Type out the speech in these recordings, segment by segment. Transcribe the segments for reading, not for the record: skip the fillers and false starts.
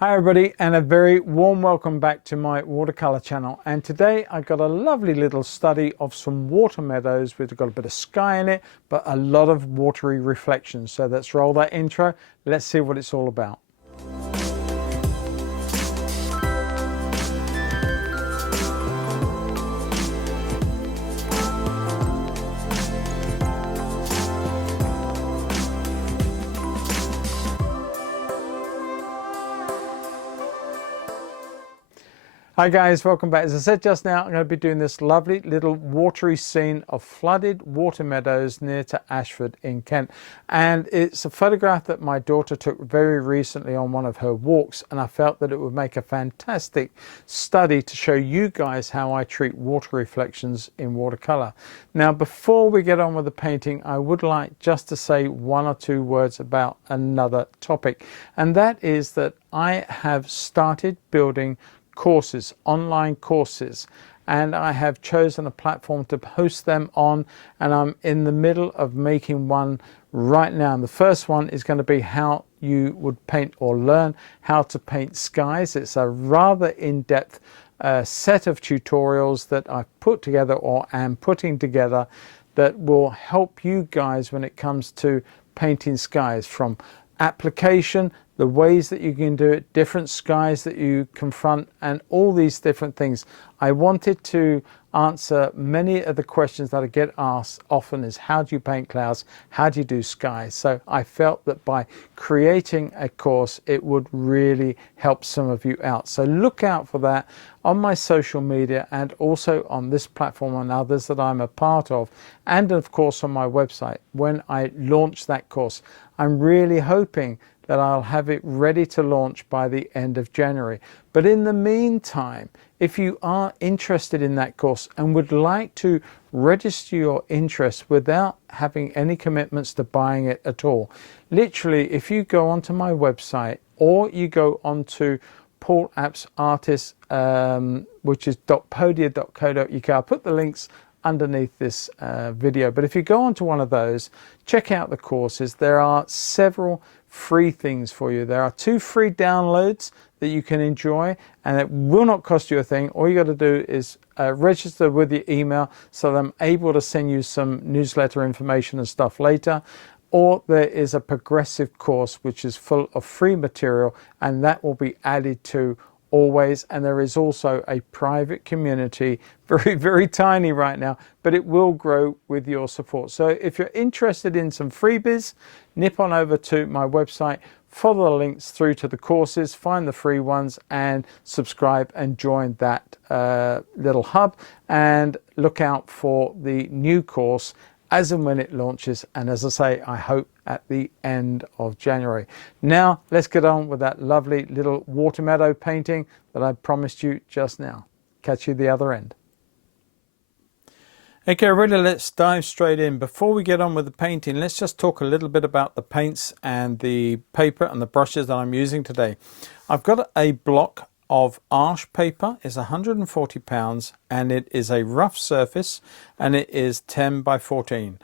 Hi everybody, and a very warm welcome back to my watercolor channel. And today I got a lovely little study of some water meadows which have got a bit of sky in it but a lot of watery reflections. So let's roll that intro. Let's see what it's all about. Hi guys, welcome back. As I said just now, I'm going to be doing this lovely little watery scene of flooded water meadows near to Ashford in Kent. And it's a photograph that my daughter took very recently on one of her walks, and I felt that it would make a fantastic study to show you guys how I treat water reflections in watercolor. Now, before we get on with the painting, I would like just to say one or two words about another topic, and that is that I have started building courses, online courses, and I have chosen a platform to host them on, and I'm in the middle of making one right now. And the first one is going to be how you would paint or learn how to paint skies. It's a rather in-depth set of tutorials that I've put together or am putting together that will help you guys when it comes to painting skies, from application, the ways that you can do it, different skies that you confront, and all these different things. I wanted to answer many of the questions that I get asked often is, how do you paint clouds? How do you do skies? So I felt that by creating a course, it would really help some of you out. So look out for that on my social media and also on this platform and others that I'm a part of, and of course on my website when I launch that course. I'm really hoping that I'll have it ready to launch by the end of January. But in the meantime, if you are interested in that course and would like to register your interest without having any commitments to buying it at all, literally, if you go onto my website or you go onto Paul Apps Artist, which is .podia.co.uk, I'll put the links underneath this video. But if you go onto one of those, check out the courses. There are several free things for you. There are 2 free downloads that you can enjoy, and it will not cost you a thing. All you got to do is register with your email so that I'm able to send you some newsletter information and stuff later. Or there is a progressive course which is full of free material, and that will be added to always. And there is also a private community, very tiny right now, but it will grow with your support. So if you're interested in some freebies, nip on over to my website, follow the links through to the courses, find the free ones and subscribe and join that little hub, and look out for the new course as and when it launches. And as I say, I hope at the end of January. Now let's get on with that lovely little water meadow painting that I promised you just now. Catch you the other end. Okay, everybody, let's dive straight in. Before we get on with the painting, let's just talk a little bit about the paints and the paper and the brushes that I'm using today. I've got a block of Arches paper. It's 140 pounds, and it is a rough surface, and it is 10 by 14.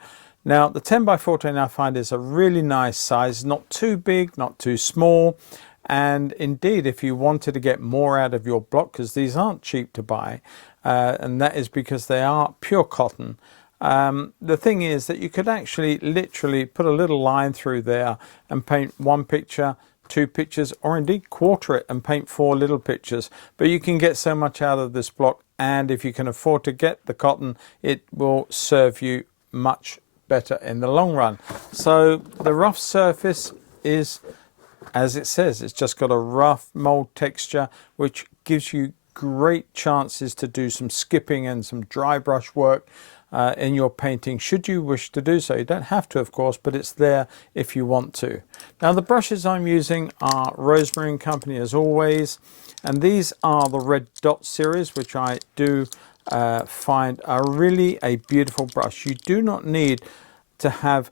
Now the 10 by 14 I find is a really nice size, not too big, not too small. And indeed, if you wanted to get more out of your block, because these aren't cheap to buy, and that is because they are pure cotton, the thing is that you could actually literally put a little line through there and paint 1 picture, 2 pictures, or indeed quarter it and paint 4 little pictures. But you can get so much out of this block, and if you can afford to get the cotton, it will serve you much better in the long run. So the rough surface is, as it says, it's just got a rough mold texture, which gives you great chances to do some skipping and some dry brush work in your painting, should you wish to do so. You don't have to, of course, but it's there if you want to. Now the brushes I'm using are Rosemary & Company, as always, and these are the Red Dot series, which I do find are really a beautiful brush. You do not need to have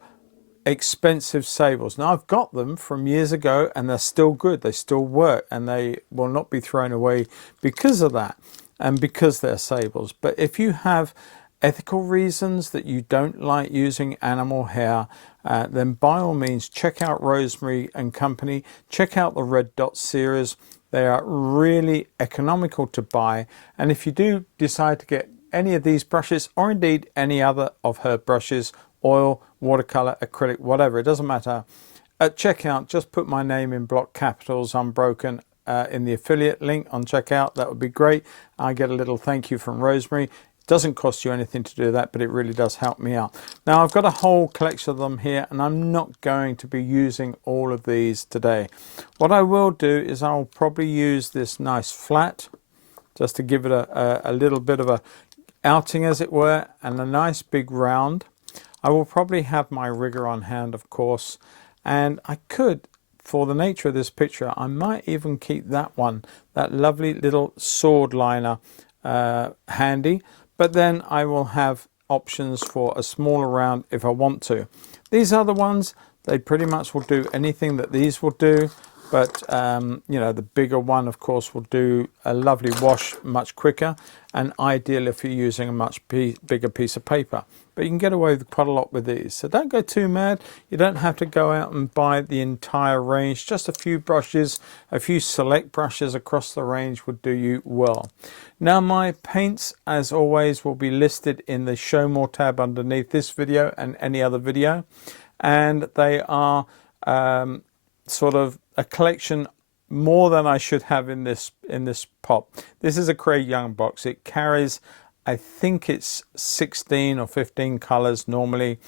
expensive sables. Now I've got them from years ago and they're still good, they still work, and they will not be thrown away because of that and because they're sables. But if you have ethical reasons that you don't like using animal hair, then by all means check out Rosemary and Company. Check out the Red Dot series. They are really economical to buy, and if you do decide to get any of these brushes, or indeed any other of her brushes, oil, watercolor, acrylic, whatever, it doesn't matter, at checkout just put my name in block capitals unbroken in the affiliate link on checkout. That would be great. I get a little thank you from Rosemary. It doesn't cost you anything to do that, but it really does help me out. Now I've got a whole collection of them here, and I'm not going to be using all of these today. What I will do is I'll probably use this nice flat just to give it a little bit of a outing, as it were, and a nice big round. I will probably have my rigger on hand, of course, and I could, for the nature of this picture, I might even keep that one, that lovely little sword liner, handy, but then I will have options for a smaller round if I want to. These other ones, they pretty much will do anything that these will do, but you know, the bigger one of course will do a lovely wash much quicker, and ideal if you're using a much bigger piece of paper. But you can get away with quite a lot with these, so don't go too mad. You don't have to go out and buy the entire range. Just a few brushes, a few select brushes across the range would do you well. Now my paints, as always, will be listed in the show more tab underneath this video and any other video, and they are sort of a collection more than I should have in this pot. This is a Craig Young box. It carries, I think it's 16 or 15 colors normally.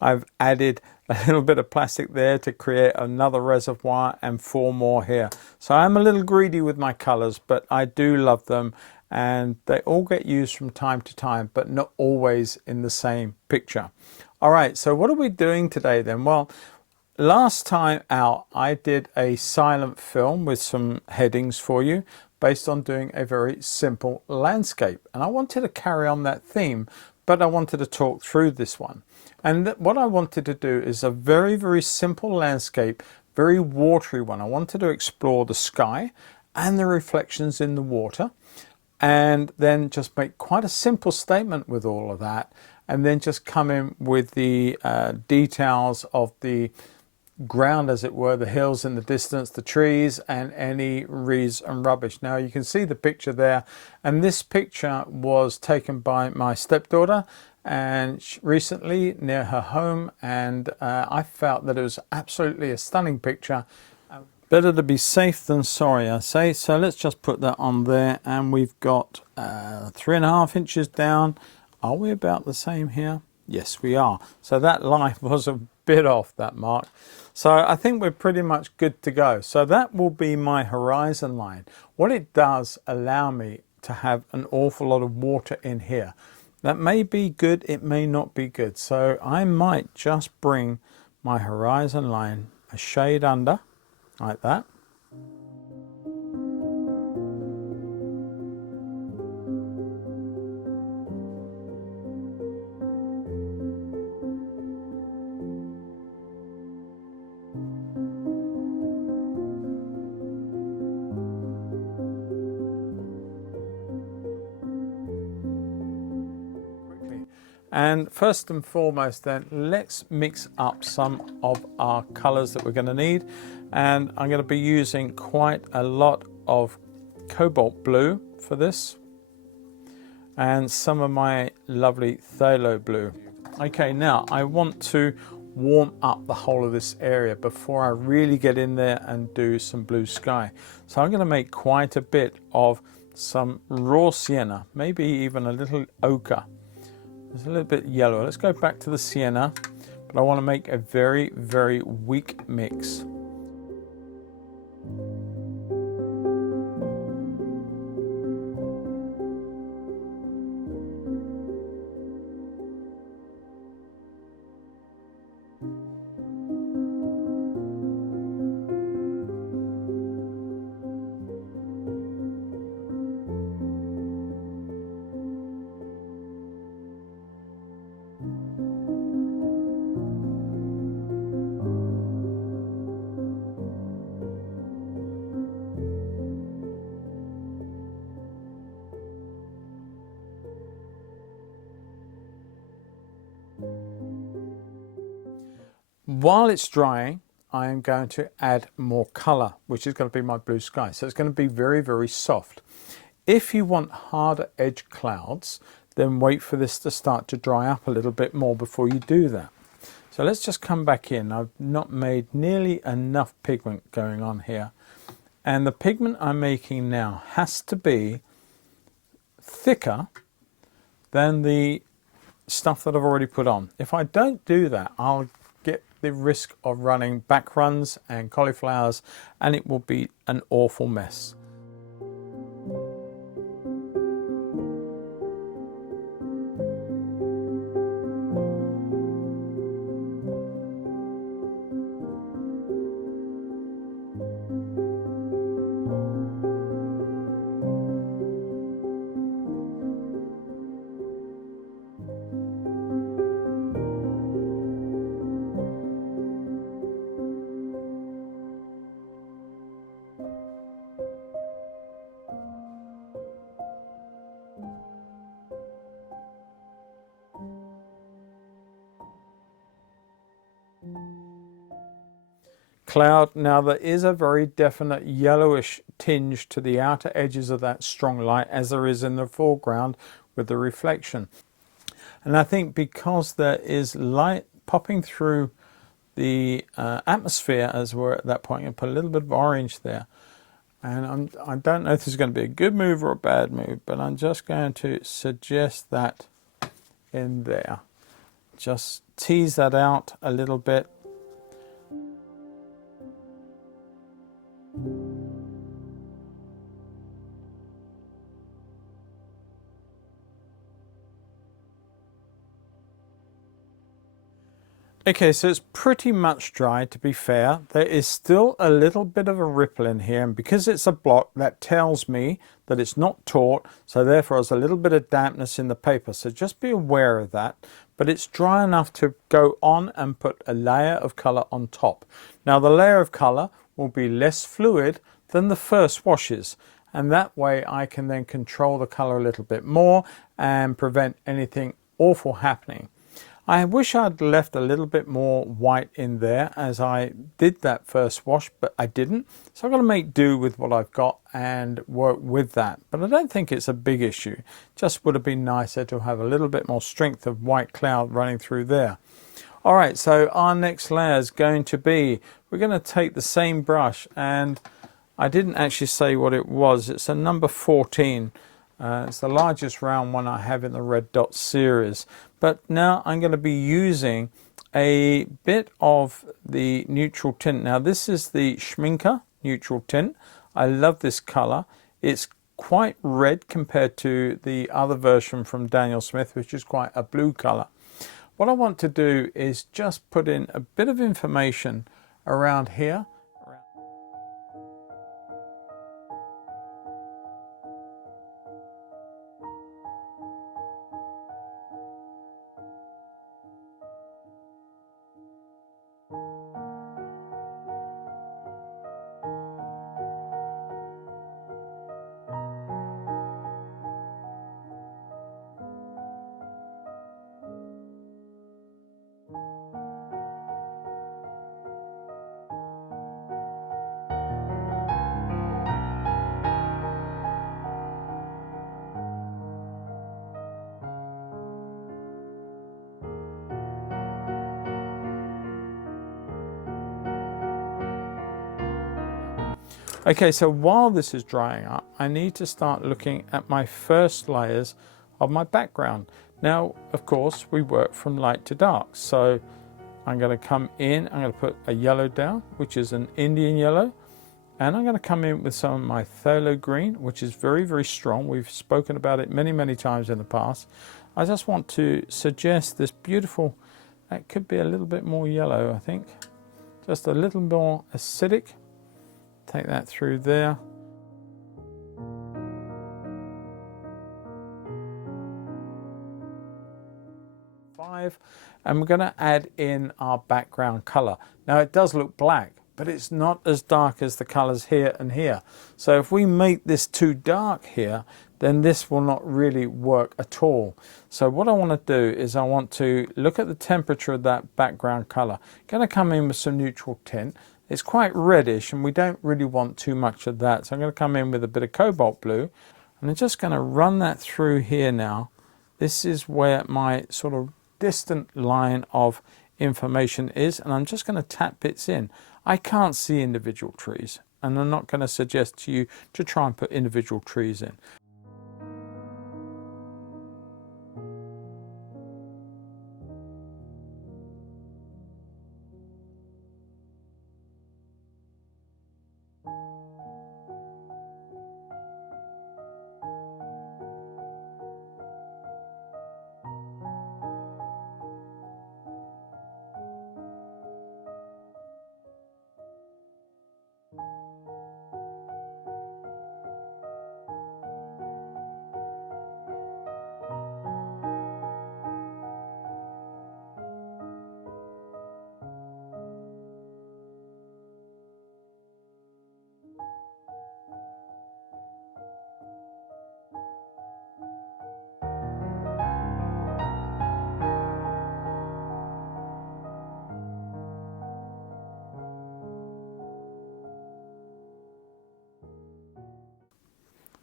I've added a little bit of plastic there to create another reservoir and 4 more here. So I'm a little greedy with my colors, but I do love them, and they all get used from time to time, but not always in the same picture. All right, so what are we doing today then? Well, last time out I did a silent film with some headings for you based on doing a very simple landscape, and I wanted to carry on that theme, but I wanted to talk through this one. And what I wanted to do is a very simple landscape, very watery one. I wanted to explore the sky and the reflections in the water, and then just make quite a simple statement with all of that, and then just come in with the details of the ground, as it were, the hills in the distance, the trees, and any reeds and rubbish. Now you can see the picture there, and this picture was taken by my stepdaughter and recently near her home, and I felt that it was absolutely a stunning picture. Better to be safe than sorry, I say. So let's just put that on there, and we've got 3.5 inches down. Are we about the same here? Yes, we are. So that line was a bit off, that mark. So I think we're pretty much good to go. So that will be my horizon line. What it does allow me to have an awful lot of water in here. That may be good, it may not be good. So I might just bring my horizon line a shade under, like that. And first and foremost then, let's mix up some of our colors that we're going to need. And I'm going to be using quite a lot of cobalt blue for this, and some of my lovely phthalo blue. Okay, now I want to warm up the whole of this area before I really get in there and do some blue sky. So I'm going to make quite a bit of some raw sienna, maybe even a little ochre. It's a little bit yellow. Let's go back to the sienna, but I want to make a very weak mix. While it's drying, I am going to add more colour, which is going to be my blue sky. So it's going to be very, very soft. If you want harder edge clouds, then wait for this to start to dry up a little bit more before you do that. So let's just come back in. I've not made nearly enough pigment going on here. And the pigment I'm making now has to be thicker than the stuff that I've already put on. If I don't do that, I'll get the risk of running back runs and cauliflowers, and it will be an awful mess. Cloud, now there is a very definite yellowish tinge to the outer edges of that strong light, as there is in the foreground with the reflection. And I think because there is light popping through the atmosphere, as we're at that point, I put a little bit of orange there. And I don't know if this is going to be a good move or a bad move, but I'm just going to suggest that in there. Just tease that out a little bit. Okay, so it's pretty much dry, to be fair. There is still a little bit of a ripple in here, and because it's a block, that tells me that it's not taut, so therefore there's a little bit of dampness in the paper, so just be aware of that. But it's dry enough to go on and put a layer of colour on top. Now the layer of colour will be less fluid than the first washes, and that way I can then control the colour a little bit more and prevent anything awful happening. I wish I'd left a little bit more white in there as I did that first wash, but I didn't. So I've got to make do with what I've got and work with that. But I don't think it's a big issue. Just would have been nicer to have a little bit more strength of white cloud running through there. All right, so our next layer is going to be, we're going to take the same brush, and I didn't actually say what it was. It's a number 14. It's the largest round one I have in the red dot series. But now I'm going to be using a bit of the neutral tint. Now this is the Schminker neutral tint. I love this color. It's quite red compared to the other version from Daniel Smith, which is quite a blue color. What I want to do is just put in a bit of information around here. Okay, so while this is drying up, I need to start looking at my first layers of my background. Now, of course, we work from light to dark. So I'm going to come in, I'm going to put a yellow down, which is an Indian yellow. And I'm going to come in with some of my phthalo green, which is very, very strong. We've spoken about it many, many times in the past. I just want to suggest this beautiful, that could be a little bit more yellow, I think. Just a little more acidic. Take that through there. And we're going to add in our background color. Now it does look black, but it's not as dark as the colors here and here. So if we make this too dark here, then this will not really work at all. So what I want to do is I want to look at the temperature of that background color. Going to come in with some neutral tint. It's quite reddish and we don't really want too much of that. So I'm going to come in with a bit of cobalt blue and I'm just going to run that through here now. This is where my sort of distant line of information is, and I'm just going to tap bits in. I can't see individual trees, and I'm not going to suggest to you to try and put individual trees in.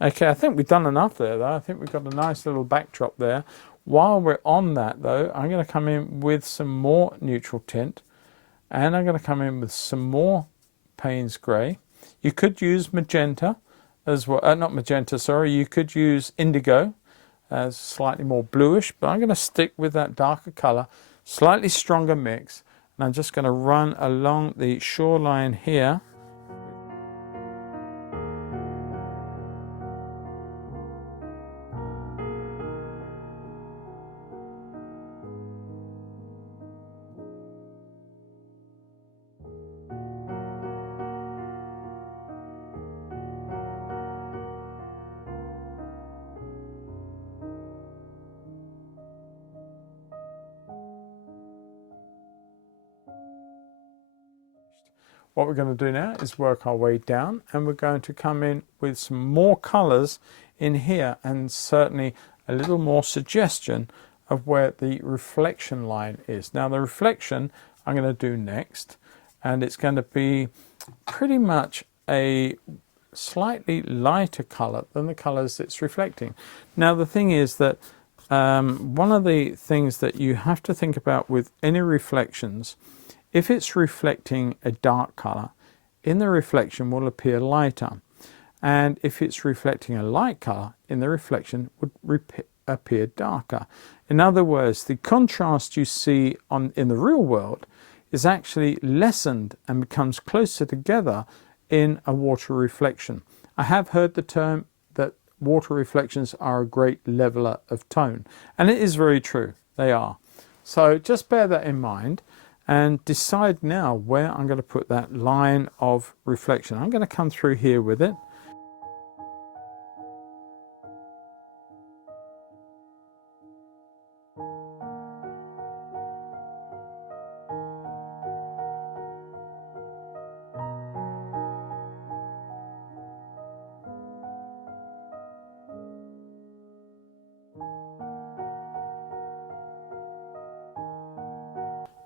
Okay, I think we've done enough there though. I think we've got a nice little backdrop there. While we're on that though, I'm going to come in with some more neutral tint and I'm going to come in with some more Payne's grey. You could use magenta as well, not magenta, sorry, you could use indigo as slightly more bluish, but I'm going to stick with that darker colour, slightly stronger mix, and I'm just going to run along the shoreline here. What we're going to do now is work our way down, and we're going to come in with some more colours in here and certainly a little more suggestion of where the reflection line is. Now the reflection I'm going to do next, and it's going to be pretty much a slightly lighter colour than the colours it's reflecting. Now the thing is that one of the things that you have to think about with any reflections, if it's reflecting a dark colour, in the reflection will appear lighter. And if it's reflecting a light colour, in the reflection would appear darker. In other words, the contrast you see in the real world is actually lessened and becomes closer together in a water reflection. I have heard the term that water reflections are a great leveler of tone. And it is very true, they are. So just bear that in mind. And decide now where I'm going to put that line of reflection. I'm going to come through here with it.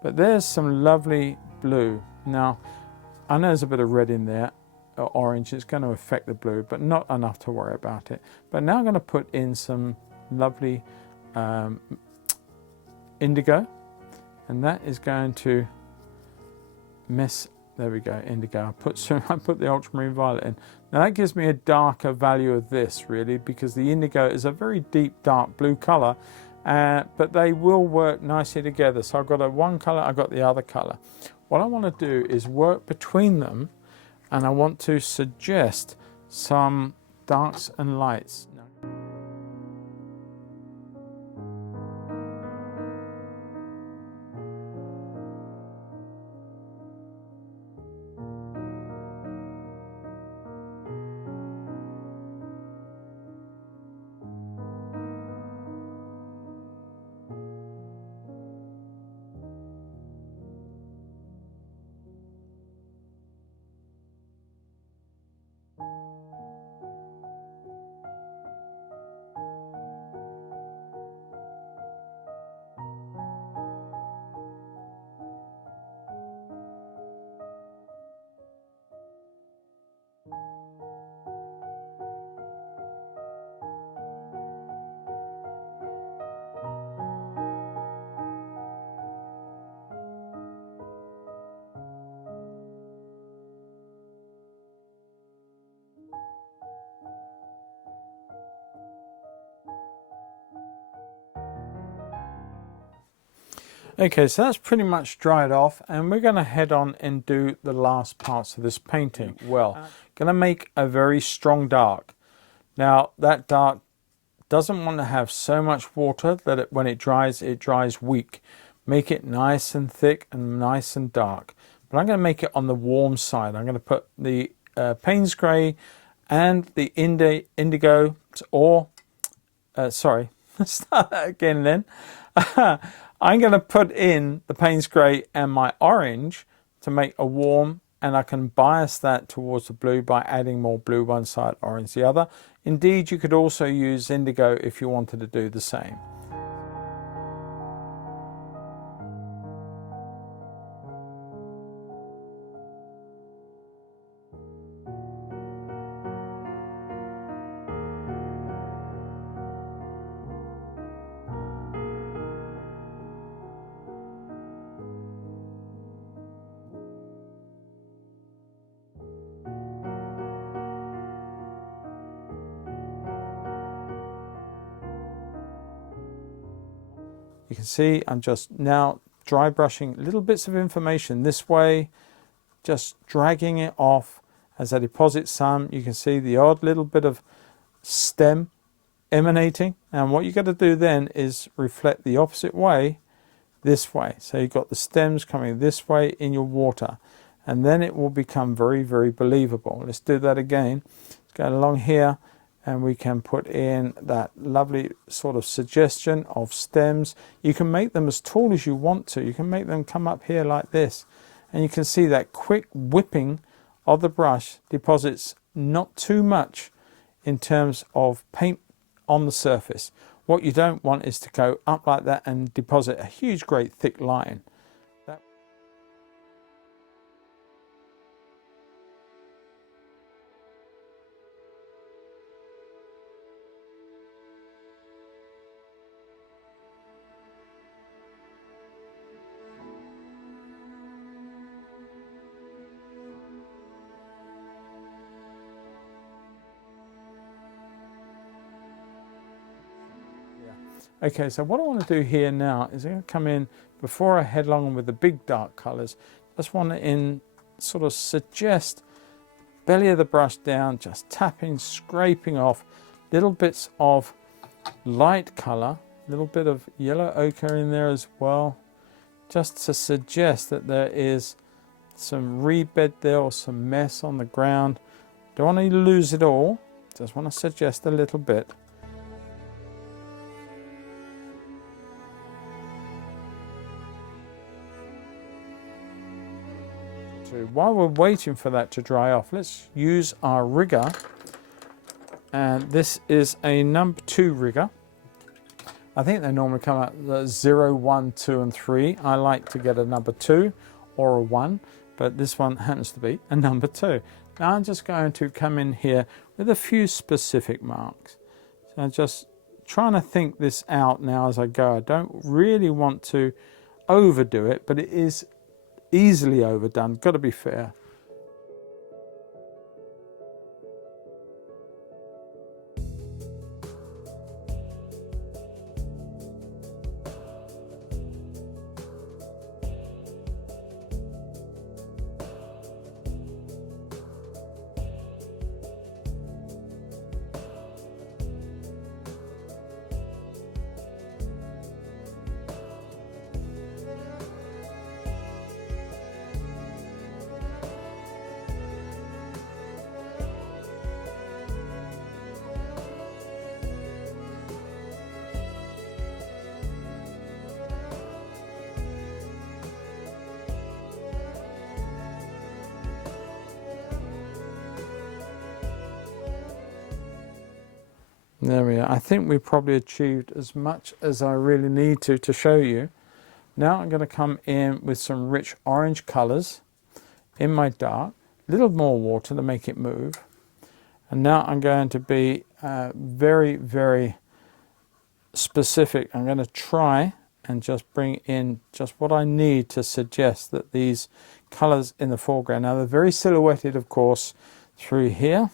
But there's some lovely blue. Now, I know there's a bit of red in there, or orange. It's going to affect the blue, but not enough to worry about it. But now I'm going to put in some lovely indigo, and that is going to there we go, indigo. I put the ultramarine violet in. Now that gives me a darker value of this really, because the indigo is a very deep dark blue colour. But they will work nicely together. So I've got one colour, I've got the other colour. What I want to do is work between them, and I want to suggest some darks and lights. Okay, so that's pretty much dried off, and we're going to head on and do the last parts of this painting. Well, going to make a very strong dark. Now, that dark doesn't want to have so much water that when it dries weak. Make it nice and thick and nice and dark. But I'm going to make it on the warm side. I'm going to put the Payne's Grey and the indigo, or sorry, let's start that again then. I'm going to put in the Payne's Grey and my orange to make a warm, and I can bias that towards the blue by adding more blue one side, orange the other. Indeed, you could also use indigo if you wanted to do the same. You can see I'm just now dry brushing little bits of information this way, just dragging it off as I deposit some. You can see the odd little bit of stem emanating, and what you got to do then is reflect the opposite way, this way. So you've got the stems coming this way in your water, and then it will become very, very believable. Let's do that again. Let's go along here, and we can put in that lovely sort of suggestion of stems. You can make them as tall as you want to. You can make them come up here like this, and you can see that quick whipping of the brush deposits not too much in terms of paint on the surface. What you don't want is to go up like that and deposit a huge, great thick line. Okay, so what I want to do here now is I'm going to come in, before I head along with the big dark colours, just want to sort of suggest belly of the brush down, just tapping, scraping off little bits of light colour, a little bit of yellow ochre in there as well, just to suggest that there is some rebed there or some mess on the ground. Don't want to lose it all, just want to suggest a little bit. While we're waiting for that to dry off, let's use our rigger, and this is a number 2 rigger. I think they normally come out 0, 1, 2 and 3. I like to get a number 2 or a 1, but this one happens to be a number 2. Now I'm just going to come in here with a few specific marks. So I'm just trying to think this out now as I go. I don't really want to overdo it, but it is easily overdone, got to be fair. There we are. I think we probably achieved as much as I really need to show you. Now I'm going to come in with some rich orange colours in my dark, a little more water to make it move. And now I'm going to be very, very specific. I'm going to try and just bring in just what I need to suggest that these colours in the foreground. Now they're very silhouetted, of course, through here,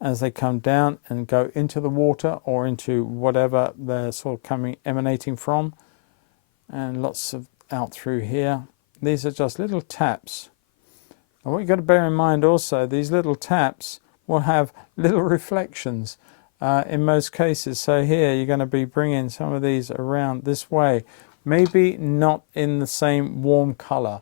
as they come down and go into the water or into whatever they're sort of emanating from. and lots of out through here. These are just little taps. And what you've got to bear in mind also, these little taps will have little reflections in most cases. So here you're going to be bringing some of these around this way, maybe not in the same warm colour.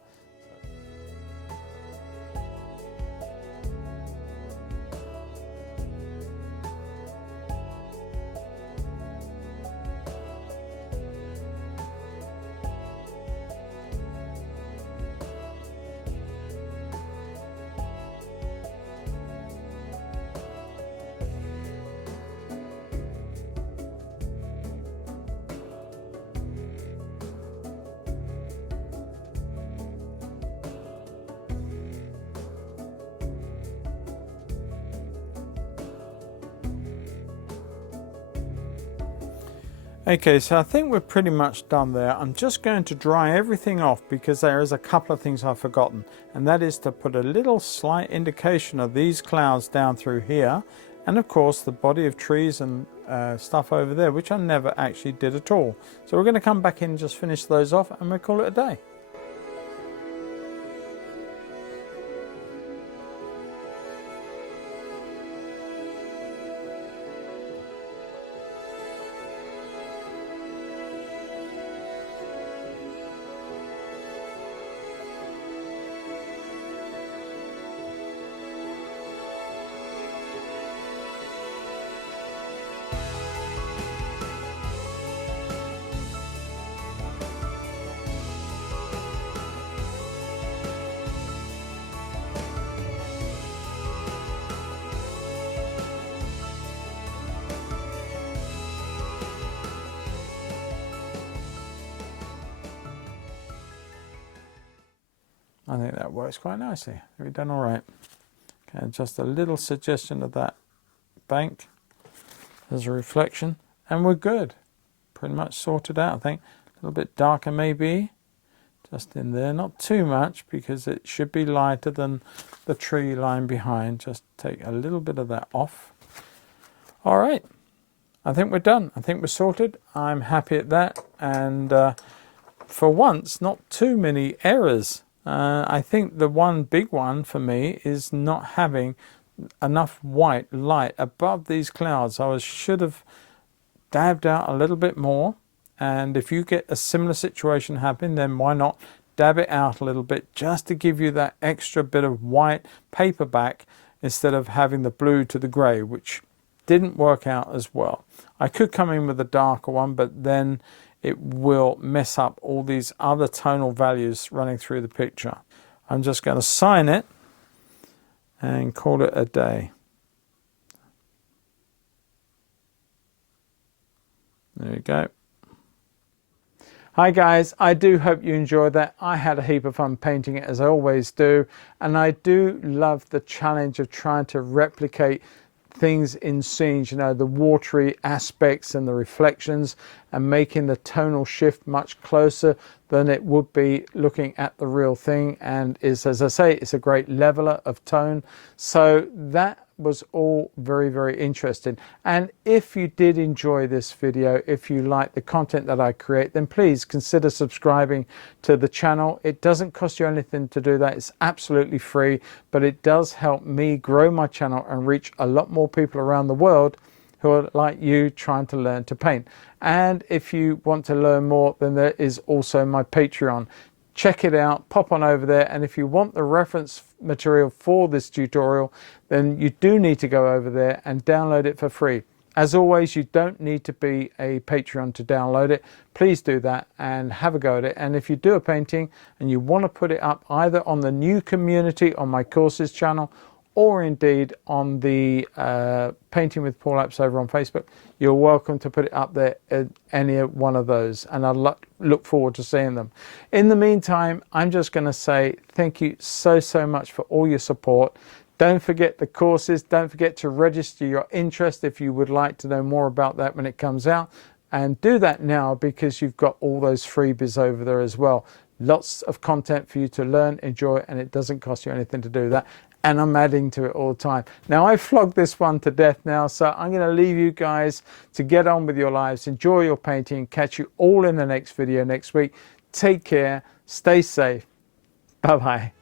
Okay, so I think we're pretty much done there. I'm just going to dry everything off because there is a couple of things I've forgotten, and that is to put a little slight indication of these clouds down through here, and of course the body of trees and stuff over there, which I never actually did at all. So we're going to come back in and just finish those off, and we'll call it a day. I think that works quite nicely. Have we done all right? Okay, just a little suggestion of that bank as a reflection, and we're good. Pretty much sorted out, I think. A little bit darker maybe, just in there. Not too much because it should be lighter than the tree line behind. Just take a little bit of that off. All right, I think we're done. I think we're sorted. I'm happy at that, and for once, not too many errors. I think the one big one for me is not having enough white light above these clouds. I should have dabbed out a little bit more, and if you get a similar situation happen, then why not dab it out a little bit just to give you that extra bit of white paper back instead of having the blue to the grey, which didn't work out as well. I could come in with a darker one, but then it will mess up all these other tonal values running through the picture. I'm just going to sign it and call it a day. There we go. Hi guys, I do hope you enjoyed that. I had a heap of fun painting it, as I always do, and I do love the challenge of trying to replicate things in scenes, you know, the watery aspects and the reflections, and making the tonal shift much closer than it would be looking at the real thing. And is, as I say, it's a great leveler of tone. So that was all very, very interesting. And if you did enjoy this video, if you like the content that I create, then please consider subscribing to the channel. It doesn't cost you anything to do that. It's absolutely free, but it does help me grow my channel and reach a lot more people around the world who are like you, trying to learn to paint. And if you want to learn more, then there is also my Patreon. Check it out, pop on over there, and if you want the reference material for this tutorial, then you do need to go over there and download it for free. As always, you don't need to be a Patreon to download it. Please do that and have a go at it. And if you do a painting and you want to put it up either on the new community on my courses channel, or indeed on the Painting with Paul apps over on Facebook, you're welcome to put it up there at any one of those, and I look forward to seeing them. In the meantime, I'm just going to say thank you so much for all your support. Don't forget the courses. Don't forget to register your interest if you would like to know more about that when it comes out, and do that now because you've got all those freebies over there as well. Lots of content for you to learn, enjoy, and it doesn't cost you anything to do that. and I'm adding to it all the time. Now I flogged this one to death now, so I'm going to leave you guys to get on with your lives, enjoy your painting, catch you all in the next video next week. Take care, stay safe, bye bye.